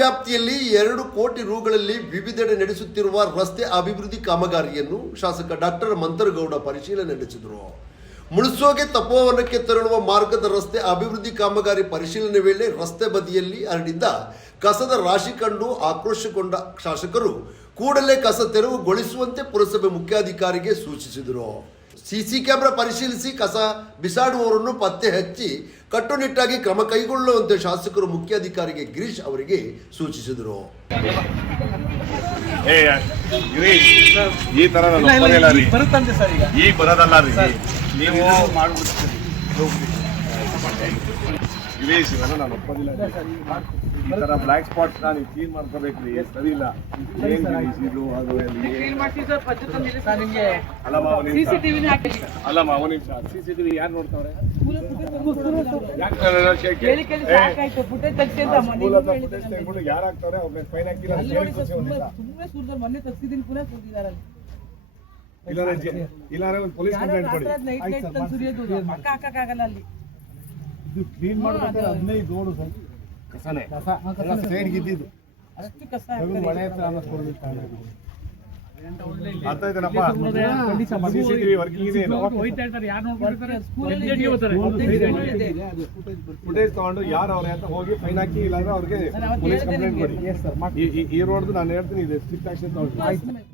ವ್ಯಾಪ್ತಿಯಲ್ಲಿ 2 ಕೋಟಿ ರುಗಳಲ್ಲಿ ವಿವಿಧೆಡೆ ನಡೆಸುತ್ತಿರುವ ರಸ್ತೆ ಅಭಿವೃದ್ಧಿ ಕಾಮಗಾರಿಯನ್ನು ಶಾಸಕ ಡಾಕ್ಟರ್ ಮಂತರಗೌಡ ಪರಿಶೀಲನೆ ನಡೆಸಿದರು. ಮುಳಸೋಗೆ ತಪೋವನಕ್ಕೆ ತೆರಳುವ ಮಾರ್ಗದ ರಸ್ತೆ ಅಭಿವೃದ್ಧಿ ಕಾಮಗಾರಿ ಪರಿಶೀಲನೆ ವೇಳೆ ರಸ್ತೆ ಬದಿಯಲ್ಲಿ ಹರಡಿದ್ದ ಕಸದ ರಾಶಿ ಕಂಡು ಆಕ್ರೋಶಗೊಂಡ ಶಾಸಕರು ಕೂಡಲೇ ಕಸ ತೆರವುಗೊಳಿಸುವಂತೆ ಪುರಸಭೆ ಮುಖ್ಯಾಧಿಕಾರಿಗೆ ಸೂಚಿಸಿದರು. ಸಿಸಿ ಕ್ಯಾಮೆರಾ ಪರಿಶೀಲಿಸಿ ಕಸ ಬಿಸಾಡುವವರನ್ನು ಪತ್ತೆ ಹಚ್ಚಿ ಕಟ್ಟುನಿಟ್ಟಾಗಿ ಕ್ರಮ ಕೈಗೊಳ್ಳುವಂತೆ ಶಾಸಕರು ಮುಖ್ಯಾಧಿಕಾರಿಗೆ ಗಿರೀಶ್ ಅವರಿಗೆ ಸೂಚಿಸಿದರು. ಈ ತರ ಈಗ ಬರೋದಲ್ಲ ರೀ, ನೀವು ಗಿರೀಶ್ ಇವೆಲ್ಲ ನಾನು ಒಪ್ಪೋದಿಲ್ಲ. ಈ ತರ ಬ್ಲಾಕ್ ಸ್ಪಾಟ್ಸ್ ನೀವು ಕ್ಲೀನ್ ಮಾಡ್ಕೋಬೇಕ್ರಿ, ಸರಿ ಇಲ್ಲ. ಏನ್ ಗಿರೀಶ್ ಇದು ಅದು ಅಲ್ಲಮ್ಮ ಅವನ ನಿಮಿಷ CCTV ಯಾರು ನೋಡ್ತಾವ್ರೆ? ಯಾರು ಆಗ್ತಾವ್ರೆ ಅವ್ರ ಫೈನ್ ಹಾಕಿಲ್ಲ. ಇಲ್ಲಾಂದ್ರೆ ಒಂದು ಪೊಲೀಸ್ ಕಂಪ್ಲೇಂಟ್ ಕೊಡಿ. ಇದು ಕ್ಲೀನ್ ಮಾಡ್ಬೇಕಾದ್ರೆ 15 ರೋಡು ಸ್ವಲ್ಪ ಕಸನೇ ಸೈಡ್ಗೆ ಇದ್ದಿದ್ದು ಅಷ್ಟು ಕಸ ಮಳೆ ಹತ್ರ ಅರ್ಥ ಆಯ್ತೇನಪ್ಪ? CCTV ವರ್ಕಿಂಗ್ ಇದೆ. ಫುಟೇಜ್ ತಗೊಂಡು ಯಾರು ಅವ್ರೆ ಅಂತ ಹೋಗಿ ಫೈನ್ ಹಾಕಿ, ಇಲ್ಲಾಂದ್ರೆ ಅವ್ರಿಗೆ ಪೊಲೀಸ್ ಕಂಪ್ಲೇಂಟ್ ಕೊಡಿ. ಈ ರೋಡ್ದು ನಾನು ಹೇಳ್ತೀನಿ, ಇದೆ ಸ್ಟ್ರಿಕ್ಟ್ ಆಕ್ಷನ್ ತಗೊಳ್ಳಿ.